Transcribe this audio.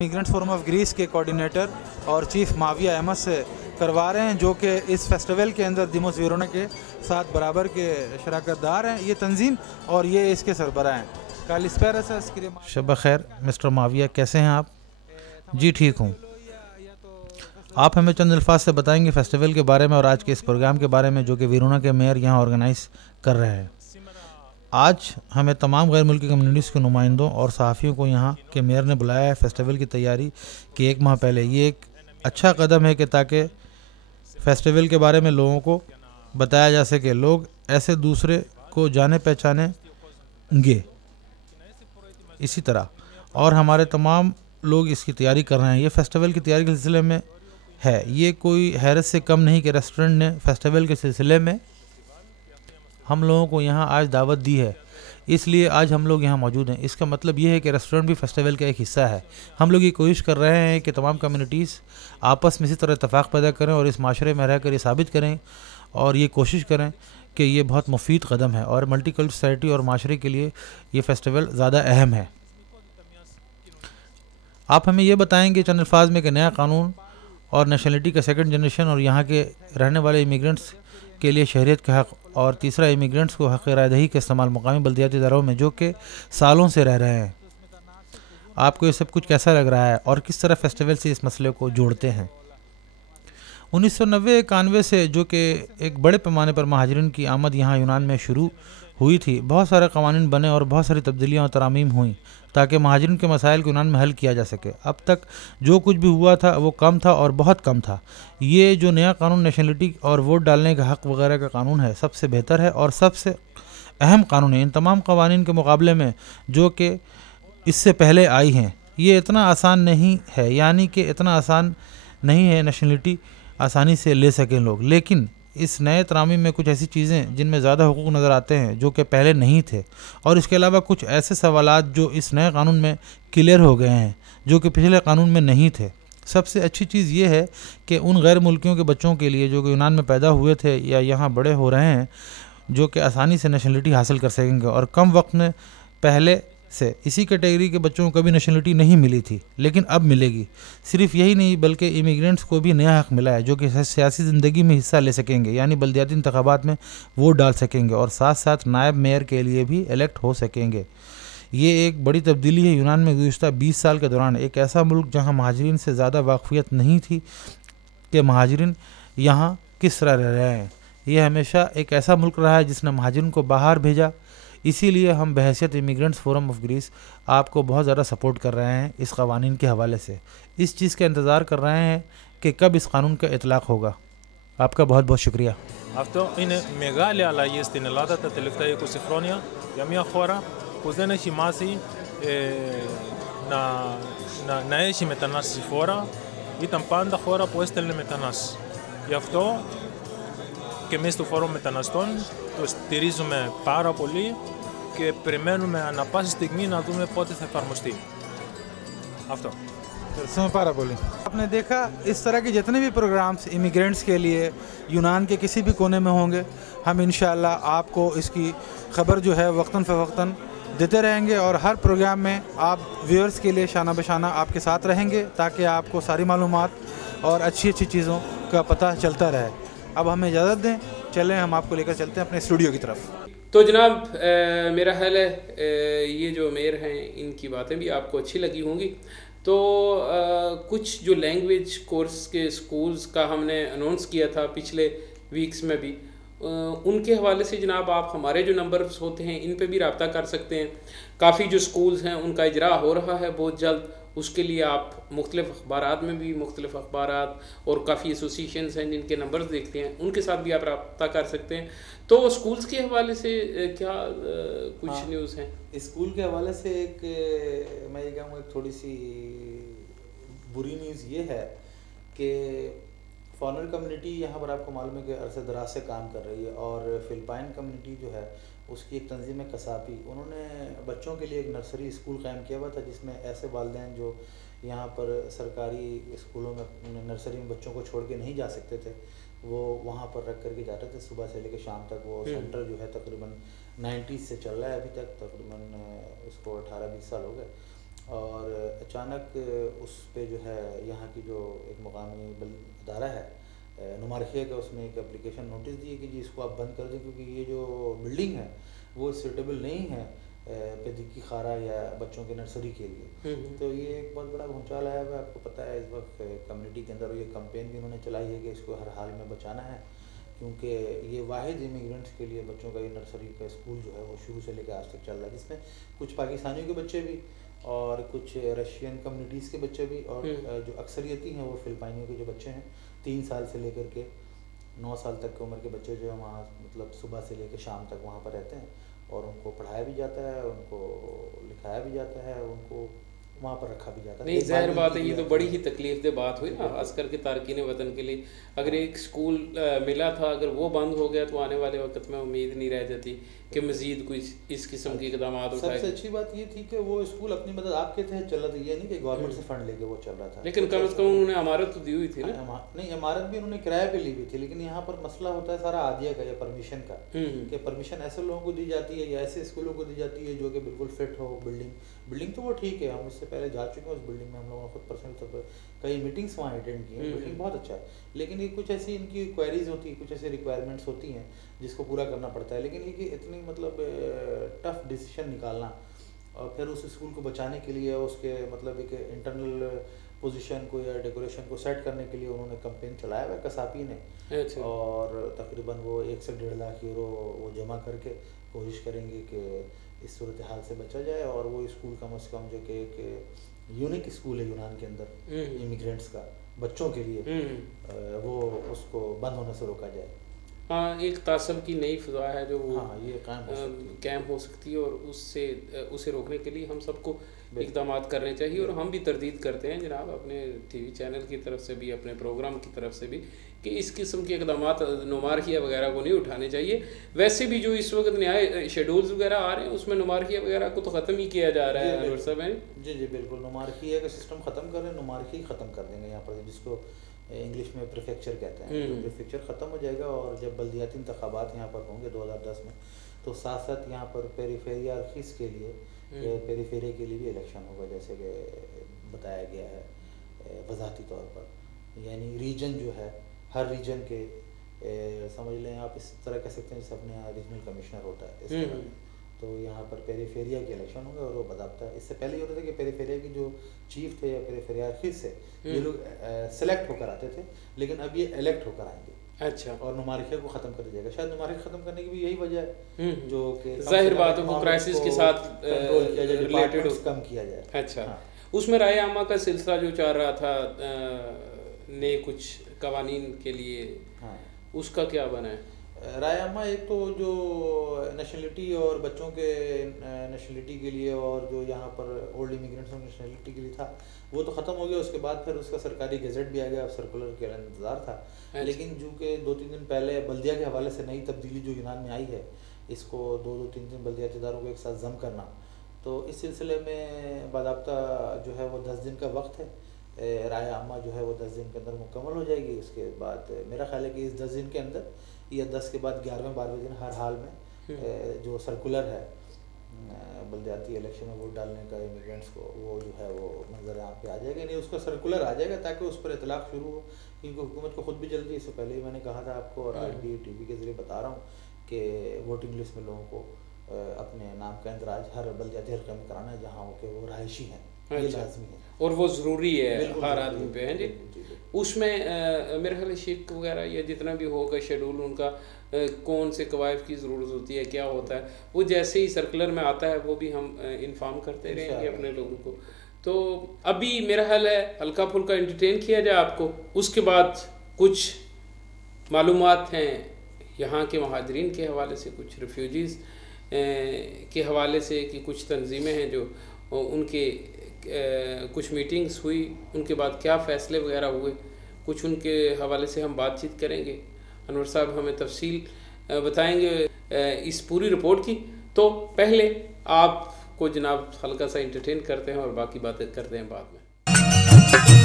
Immigrants forum of Greece के coordinator और chief Muawiya Ahmad से करवा रहे हैं, जो कि इस फेस्टिवल के अंदर दिमोस वेरोना के साथ बराबर के शराकतदार हैं। ये तंजीम और ये इसके सरबराह हैं। शब खैर मिस्टर माविया, कैसे हैं आप? जी ठीक हूँ। आप हमें चंद अल्फाज से बताएंगे फेस्टिवल के बारे में और आज के इस प्रोग्राम के बारे में जो कि वेरोना के मेयर यहाँ ऑर्गेनाइज कर रहे हैं। आज हमें तमाम गैर मुल्की कम्युनिटीज़ के नुमाइंदों और सहाफ़ियों को यहाँ के मेयर ने बुलाया है फेस्टिवल की तैयारी के एक माह पहले। ये एक अच्छा कदम है कि ताकि फेस्टिवल के बारे में लोगों को बताया जा सके, लोग ऐसे दूसरे को जाने पहचानेंगे। इसी तरह और हमारे तमाम लोग इसकी तैयारी कर रहे हैं। ये फेस्टिवल की तैयारी के सिलसिले में है, ये कोई हैरत से कम नहीं कि रेस्टोरेंट ने फेस्टिवल के सिलसिले में हम लोगों को यहाँ आज दावत दी है, इसलिए आज हम लोग यहाँ मौजूद हैं। इसका मतलब ये है कि रेस्टोरेंट भी फेस्टिवल का एक हिस्सा है। हम लोग ये कोशिश कर रहे हैं कि तमाम कम्युनिटीज़ आपस में इसी तरह इत्तेफाक पैदा करें और इस माशरे में रहकर ये साबित करें और ये कोशिश करें कि ये बहुत मुफीद कदम है और मल्टीकल्चरल सोसाइटी और माशरे के लिए ये फेस्टिवल ज़्यादा अहम है। आप हमें ये बताएंगे चंद अल्फाज में कि नया कानून और नेशनलिटी का सेकंड जनरेशन और यहाँ के रहने वाले इमिग्रेंट्स के लिए शहरियत का हक़, और तीसरा इमिग्रेंट्स को हक़ रायदही का इस्तेमाल मुकामी बल्दियाती इदारों में जो कि सालों से रह रहे हैं। आपको ये सब कुछ कैसा लग रहा है और किस तरह फेस्टिवल से इस मसले को जोड़ते हैं? 1990-91 से जो कि एक बड़े पैमाने पर महाजरीन की आमद यहाँ यूनान में शुरू हुई थी, बहुत सारे कवानीन बने और बहुत सारी तब्दीलियाँ और तरामीम हुई ताकि महाजरीन के मसाइल को यूनान में हल किया जा सके। अब तक जो कुछ भी हुआ था वो कम था और बहुत कम था। ये जो नया कानून नेशनलिटी और वोट डालने का हक़ वगैरह का कानून है, सबसे बेहतर है और सबसे अहम कानून है इन तमाम कवानीन के मुकाबले में जो कि इससे पहले आई हैं। ये इतना आसान नहीं है, यानी कि इतना आसान नहीं है नेशनलिटी आसानी से ले सकें लोग, लेकिन इस नए तरामीम में कुछ ऐसी चीज़ें जिनमें ज़्यादा हुकूक नज़र आते हैं जो कि पहले नहीं थे, और इसके अलावा कुछ ऐसे सवालात जो इस नए कानून में क्लियर हो गए हैं जो कि पिछले कानून में नहीं थे। सबसे अच्छी चीज़ ये है कि उन गैर मुल्कियों के बच्चों के लिए जो कि यूनान में पैदा हुए थे या यहाँ बड़े हो रहे हैं, जो कि आसानी से नेशनलिटी हासिल कर सकेंगे और कम वक्त में पहले से इसी कैटेगरी के बच्चों को कभी नेशनलिटी नहीं मिली थी लेकिन अब मिलेगी। सिर्फ यही नहीं बल्कि इमिग्रेंट्स को भी नया हक़ मिला है जो कि सियासी ज़िंदगी में हिस्सा ले सकेंगे, यानी बल्दियाती इंतखाबात में वोट डाल सकेंगे और साथ साथ नायब मेयर के लिए भी इलेक्ट हो सकेंगे। ये एक बड़ी तब्दीली है यूनान में गुज़श्ता 20 साल के दौरान। एक ऐसा मुल्क जहाँ महाजरीन से ज़्यादा वाकफियत नहीं थी कि महाजरीन यहाँ किस तरह रह रहे हैं। ये हमेशा एक ऐसा मुल्क रहा है जिसने महाजरीन को बाहर भेजा। इसीलिए हम बहैसियत इमिग्रेंट्स फोरम ऑफ ग्रीस आपको बहुत ज़्यादा सपोर्ट कर रहे हैं इस क़वानीन के हवाले से। इस चीज़ का इंतज़ार कर रहे हैं कि कब इस कानून का इतलाक़ होगा। आपका बहुत बहुत शुक्रिया। Αυτό είναι μεγάλη αλλαγή στην Ελλάδα τα τελευταία 20 χρόνια για μια χώρα που δεν έχει μάθει να έχει μετανάστευση φόρα. Ήταν πάντα χώρα που έστελνε μετανάστες. Γι' αυτό και εμείς του Φόρουμ Μεταναστών το στηρίζουμε πάρα πολύ και περιμένουμε ανα πάσα στιγμή να δούμε πότε θα εφαρμοστεί. Αυτό. आपने देखा इस तरह के जितने भी प्रोग्राम्स इमिग्रेंट्स के लिए यूनान के किसी भी कोने में होंगे, हम इंशाल्लाह आपको इसकी ख़बर जो है वक्तन फ़वक्तन देते रहेंगे और हर प्रोग्राम में आप व्यूअर्स के लिए शाना बशाना आपके साथ रहेंगे ताकि आपको सारी मालूमात और अच्छी अच्छी चीज़ों का पता चलता रहे। अब हमें इजाज़त दें, चलें हम आपको लेकर चलते हैं अपने स्टूडियो की तरफ। तो जनाब मेरा ख्याल है ये जो मेयर हैं इनकी बातें भी आपको अच्छी लगी होंगी। तो कुछ जो लैंग्वेज कोर्स के स्कूल्स का हमने अनाउंस किया था पिछले वीक्स में भी, उनके हवाले से जनाब आप हमारे जो नंबर्स होते हैं इन पे भी रब्ता कर सकते हैं। काफ़ी जो स्कूल्स हैं उनका इजरा हो रहा है बहुत जल्द, उसके लिए आप मुख्तलिफ़ अखबारात में भी मुख्तलिफ़ अखबारात और काफ़ी एसोसिएशंस हैं जिनके नंबर्स देखते हैं, उनके साथ भी आप रब्ता कर सकते हैं। तो स्कूल्स के हवाले से क्या कुछ न्यूज़ हैं? स्कूल के हवाले से एक मैं ये कहूँगा एक थोड़ी सी बुरी न्यूज़ ये है कि फॉरेनर कम्युनिटी यहाँ पर आपको मालूम है कि अरसे दराज से काम कर रही है और फ़िलिपाइन कम्युनिटी जो है उसकी एक तंजीम है कसापी, उन्होंने बच्चों के लिए एक नर्सरी स्कूल कायम किया हुआ था जिसमें ऐसे वालिदैन जो यहाँ पर सरकारी स्कूलों में नर्सरी में बच्चों को छोड़ के नहीं जा सकते थे, वो वहाँ पर रख करके जाते थे सुबह से लेकर शाम तक। वो सेंटर जो है तकरीबन 90s से चल रहा है अभी तक, तकरीबन उसको 18-20 साल हो गए। और अचानक उस पे जो है यहाँ की जो एक मुकामी अदारा है नुमारखिया का, उसने एक एप्लीकेशन नोटिस दिए कि जी इसको आप बंद कर दें क्योंकि ये जो बिल्डिंग है वो सूटेबल नहीं है पेदिकी खारा या बच्चों के नर्सरी के लिए। तो ये एक बहुत बड़ा भूचाल आया हुआ है। आपको पता है इस वक्त कम्युनिटी के अंदर ये कैंपेन भी उन्होंने चलाई है कि इसको हर हाल में बचाना है, क्योंकि ये वाहिद इमिग्रेंट्स के लिए बच्चों का ये नर्सरी का स्कूल जो है वो शुरू से लेकर आज तक चल रहा है, जिसमें कुछ पाकिस्तानियों के बच्चे भी और कुछ रशियन कम्युनिटीज़ के बच्चे भी और जो अक्सरियती हैं वो फिलिपाइनियों के जो बच्चे हैं 3 साल से लेकर के 9 साल तक की उम्र के बच्चे जो है वहाँ मतलब सुबह से लेकर शाम तक वहाँ पर रहते हैं और उनको पढ़ाया भी जाता है, उनको लिखाया भी जाता है, उनको वहाँ पर रखा भी जाता है। नहीं, ज़ाहिर बात है ये तो बड़ी ही तकलीफ दे बात हुई ना, खास करके तारकीन वतन के लिए। अगर एक स्कूल मिला था, अगर वो बंद हो गया तो आने वाले वक्त में उम्मीद नहीं रह जाती कि मज़ीद कुछ इस किस्म के इक़दाम उठाए। सबसे अच्छी बात ये थी कि वो स्कूल अपनी मदद आपके तहत चल रहा था, ये नहीं कि गवर्नमेंट से फंड लेके वो चल रहा था। लेकिन कम से कम उन्होंने इमारत तो दी हुई थी ना। नहीं, इमारत भी उन्होंने किराए पे ली हुई थी, लेकिन यहाँ पर मसला होता है सारा आदिया का या परमिशन का, कि परमिशन ऐसे लोगों को दी जाती है या ऐसे स्कूलों को दी जाती है जो कि बिल्कुल फिट हो। बिल्डिंग तो वो ठीक है, हम इससे पहले जा चुके हैं उस बिल्डिंग में, हम लोगों ने खुद पर्सनल तौर पर कई मीटिंग्स वहाँ अटेंड की हैं, बिल्डिंग बहुत अच्छा है। लेकिन ये कुछ ऐसी इनकी क्वेरीज होती है, कुछ ऐसी रिक्वायरमेंट्स होती हैं जिसको पूरा करना पड़ता है। लेकिन ये कि इतनी मतलब टफ डिसीजन निकालना और फिर उस स्कूल को बचाने के लिए उसके मतलब एक इंटरनल पोजीशन को या डेकोरेशन को सेट करने के लिए उन्होंने कैंपेन चलाया हुआ कसापी ने। अच्छा। और तकरीबन वो 1 से 1.5 लाख यूरो वो जमा करके कोशिश करेंगे कि इस सूरत हाल से बचा जाए और वो स्कूल कम से कम जो कि एक यूनिक स्कूल है यूनान के अंदर इमिग्रेंट्स का बच्चों के लिए, वो उसको बंद होने से रोका जाए। हाँ, एक तासब की नई फ़ज़ा है जो ये कायम हो सकती है और उसे रोकने के लिए हम सबको इक़दाम करने चाहिए। और हम भी तरदीद करते हैं जनाब अपने टीवी चैनल की तरफ से भी, अपने प्रोग्राम की तरफ से भी, कि इस किस्म के इक़दाम नुमारखिया वगैरह को नहीं उठाने चाहिए। वैसे भी जो इस वक्त नया शेड्यूल्स वगैरह आ रहे हैं उसमें नुमारखिया वगैरह को तो ख़त्म ही किया जा रहा है अनवर साहब है। जी बिल्कुल, नुमारखिया का सिस्टम ख़त्म कर रहे हैं, नुमारखी ख़त्म कर देंगे यहाँ पर, जिसको इंग्लिश में प्रीफेक्चर कहते हैं। तो प्रीफेक्चर ख़त्म हो जाएगा और जब बल्दियाती इंतखाबात यहाँ पर होंगे 2010 में, तो साथ साथ यहाँ पर पेरीफेरिया और खिस के लिए पेरीफेरिया के लिए भी इलेक्शन होगा, जैसे कि बताया गया है वजाहती तौर पर। यानी रीजन जो है हर रीजन के समझ लें आप इस तरह कह सकते हैं जैसे अपने यहाँ रीजनल कमिश्नर होता है इस तरह, तो यहाँ पर पेरीफेरिया के इलेक्शन होंगे और वो बदाबता है। इससे पहले ये होता था कि पेरीफेरिया की जो चीफ थे या पेरीफेरिया खिस है ये लोग सेलेक्ट होकर आते थे, लेकिन अब ये इलेक्ट होकर आएंगे। अच्छा। और नुमारखिया को ख़त्म कर दिया जाएगा। शायद नुमारखिया ख़त्म करने की भी यही वजह है जो कि ज़ाहिर बात है वो क्राइसिस के साथ कंट्रोल किया जाए, रिलेटेड कम किया जाए। अच्छा। उसमें राय आमा का सिलसिला जो चल रहा था नए कुछ कवानीन के लिए, उसका क्या बना है? राय आमा एक तो जो नेशनलिटी और बच्चों के नेशनलिटी के लिए और जो यहाँ पर ओल्ड इमिग्रेंट्स नेशनलिटी के लिए था वो तो ख़त्म हो गया। उसके बाद फिर उसका सरकारी गज़ट भी आ गया, सर्कुलर के इंतज़ार था। लेकिन जो कि 2-3 दिन पहले बल्दिया के हवाले से नई तब्दीली जो यूनान में आई है, इसको 2-3 बल्दियाती इदारों को एक साथ जम करना, तो इस सिलसिले में बाज़ाब्ता जो है वो 10 दिन का वक्त है। राय आमा जो है वो 10 दिन के अंदर मुकम्मल हो जाएगी। उसके बाद मेरा ख्याल है कि इस 10 दिन के अंदर या 10 के बाद 11वें-12वें दिन हर हाल में जो सर्कुलर है बल्दियाती इलेक्शन में वोट डालने का इमिग्रेंट्स को, वो जो है वो मंजर यहाँ पे आ जाएगा। नहीं उसका सर्कुलर आ जाएगा ताकि उस पर इतलाक़ शुरू हो, क्योंकि हुकूमत को खुद भी जल्दी, इससे पहले ही मैंने कहा था आपको और आज भी टीवी के ज़रिए बता रहा हूँ कि वोटिंग लिस्ट में लोगों को अपने नाम का इंदराज हर बल्दियाती हल्के में कराना है जहाँ वो रहायशी हैं, ये लाजमी है और वो ज़रूरी है हर आदमी पे है जी। उसमें मेरे ख्याल शिक वगैरह या जितना भी होगा शेड्यूल उनका कौन से कवायद की ज़रूरत होती है, क्या होता है, वो जैसे ही सर्कुलर में आता है वो भी हम इन्फॉर्म करते रहेंगे अपने लोगों को। तो अभी मेरा ख्याल है हल्का फुल्का एंटरटेन किया जाए आपको, उसके बाद कुछ मालूमात हैं यहाँ के महाजरीन के हवाले से, कुछ रिफ्यूजीज़ के हवाले से, कि कुछ तंजीमें हैं जो उनके कुछ मीटिंग्स हुई, उनके बाद क्या फ़ैसले वगैरह हुए, कुछ उनके हवाले से हम बातचीत करेंगे। अनवर साहब हमें तफसील बताएंगे इस पूरी रिपोर्ट की। तो पहले आपको जनाब हल्का सा एंटरटेन करते हैं और बाकी बातें करते हैं बाद में।